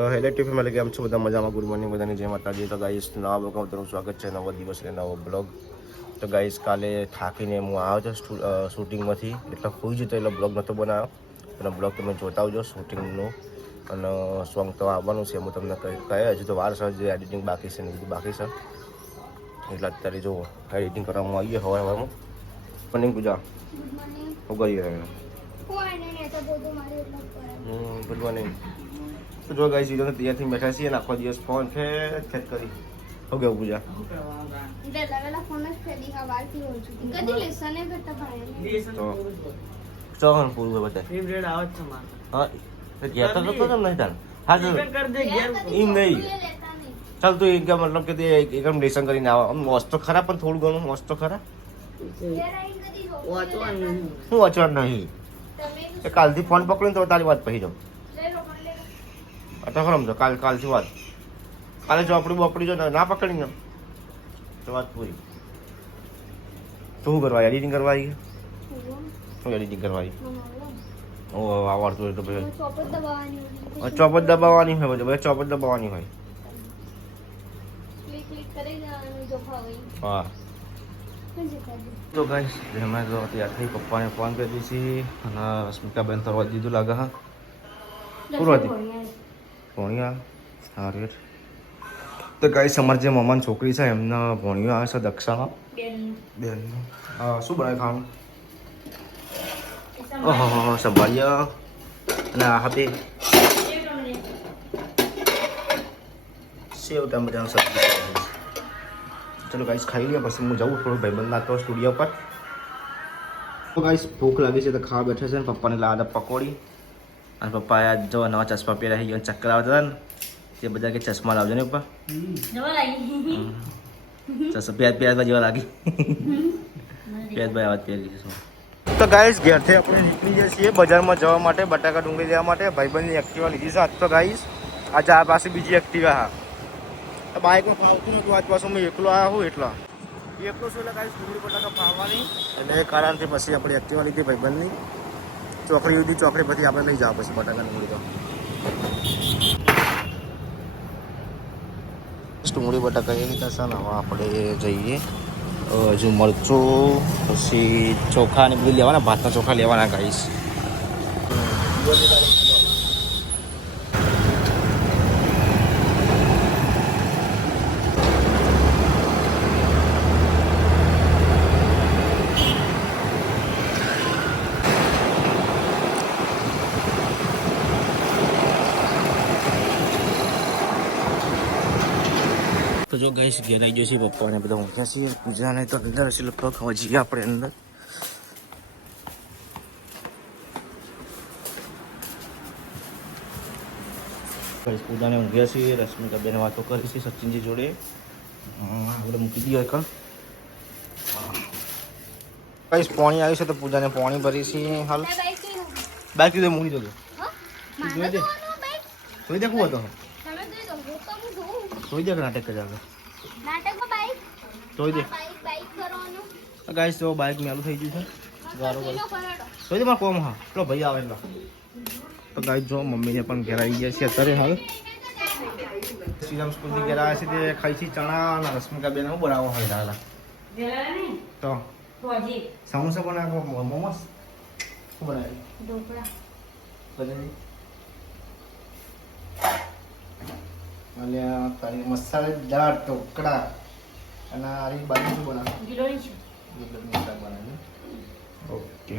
તો હેલો ટીફી માં કેમ છો બધા મજામાં? ગુડ મોર્નિંગ બધાની જય માતાજી. તો ગાઈસ નવા બ્લોગમાં તમારું સ્વાગત છે. નવો દિવસ એટલે નવો બ્લોગ. તો ગાઈસ કાલે થાકીને હું આવ્યો છું શૂટિંગમાંથી, એટલે હોઈ જતો એટલે બ્લોગ નહોતો બનાવ્યો. અને બ્લોગ તમે જોતા આવજો શૂટિંગનું, અને સોંગ તો આવવાનું છે. હું તમને કહે હજુ તો વાર છે, જે એડિટિંગ બાકી છે ને બધું બાકી છે. એટલે અત્યારે જો એડિટિંગ કરવામાં આવીએ હવામાં. મોર્નિંગ પૂજા હું કરીએ ગુડ મોર્નિંગ. તો જો ગાઈસ વિડીયો તૈયારથી બેઠા છીએ અને આખો દિવસ ફોન ખેત કરી હો ગયો પૂજા તો ચોહન પૂરું બધા ફેવરેટ આવે છે મારો. હા ગયા તો કેમ નહીં તાર હા કર દે એમ નહીં ચાલ તું એક મતલબ કે તે એકમ લેસન કરીને આવો. આમ મોસ્ટ તો ખરા, પણ થોડું ઘણું મોસ્ટ તો ખરા. હું વાંચવાનું નહીં, કાલથી ફોન પકડીને તો તારી વાત પછી જાઉં. તો ખરમ તો કાલથી વાત, કાલે ચોપડી જો ના પકડીને તો વાત પૂરી. શું કરવા એડિટિંગ કરવા આવી? શું એડિટિંગ કરવા આવી? ઓ આવડતું હોય તો પછી ચોપટ દબાવવાની હોય, પછી ચોપટ દબાવવાની હોય. હા તો ગાઈસ અમે તો ત્યારથી પપ્પાને ફોન કરી દીધી અને રશ્મિકાબેન તરવા દીધું લાગે. હા પૂરું ભણ્યા સારું. તો ગાઈસ અમારે જે મમ્માની છોકરી છે એમને ભણ્યું આવે છે દક્ષામાં બેનનું. શું બનાવે ખાવાનું? ઓહો સંભાળ્યા અને હાથે સેવ ટામેટાનું સબ્જી. ચલો ગાઈસ ખાઈ લઈએ, પછી હું જાઉં થોડું ભાઈબંધ નાખતો સ્ટુડિયો પર. તો ગાઈસ ભૂખ લાગી છે તો ખાવા બેઠા છે. પપ્પાને લાવ્યા હતા પકોડી, અને પપ્પાએ આજ જો નવા ચશ્મા પહેર્યા છે. ચક્કર આવતા હતા ને તે બધા કે ચશ્મા લાવજો ને પપ્પા. ચશ્મા પ્યાજ જેવા લાગી. પ્યાજભાઈ આવાજ પહેરી છે. તો ગાઈસ ઘેરથી આપણે નીકળી જઈએ છીએ બજારમાં જવા માટે, બટાકા ડુંગળી લેવા માટે. ભાઈબંધની એક્ટિવા લીધી છે આજ તો ગાઈસ. આજે આ પાસે બીજી એક્ટિવા હા, બાઇકમાં ફાવતું નતું આજ પાછું મેં એકલો આવ્યા હું એકલો છું એટલે કાંઈ ડુંગળી બટાકા ફાવવાની, એટલે એ કારણથી પછી આપણે એક્ટિવા લીધી ભાઈબંધની. ચોકડી ઉડી ચોકડી પછી આપણે લઈ જાવ પછી બટાકા ડુંગળી. તો ડુંગળી બટાકા એ રીતે છે ને. હવે આપણે જઈએ હજુ મરચું પછી ચોખા ને બધું લેવાના, ભાતના ચોખા લેવાના ગાઈસ. તો જો ગાઈસ ઘેર આવી ગયો છે, પપ્પાને બધા ઊંઘ્યા છીએ. પૂજાને તો અંદર હશે લગભગ. હવે જઈએ આપણે અંદર. ગાઈસ પૂજાને ઊંઘ્યા છીએ. રશ્મિકાબેન વાતો કરી છે સચિનજી જોડે. આપણે મૂકી દઈએ કણ. ગાઈસ પાણી આવ્યું છે તો પૂજાને પાણી ભરી છે હાલ. બાઈક લીધે મૂકી દો. જોઈ દે જોઈ દે શું હતો જોઈ દે નાટક જ આગળ જોઈ દે. ગાઈસ તો બાઇક મેલું થઈ ગયું છે ગારો ગાડી જોઈ દે. મારે કોમ હા પેલો ભાઈ આવે એટલે. તો ગાઈસ જો મમ્મીને પણ ઘેર આવી ગયા છે અત્યારે હાલ. શ્રીરામ સ્કૂલથી ઘેર આવ્યા છે તે ખાઈ છે ચણા અને રશ્મિકાબેન શું બનાવો હોય દાદા તો સમોસા બનાવો, મોમોસ શું બનાવી અને મસાલેદાર ઢોકળા અને આ બાજુ શું બનાવે? ઓકે.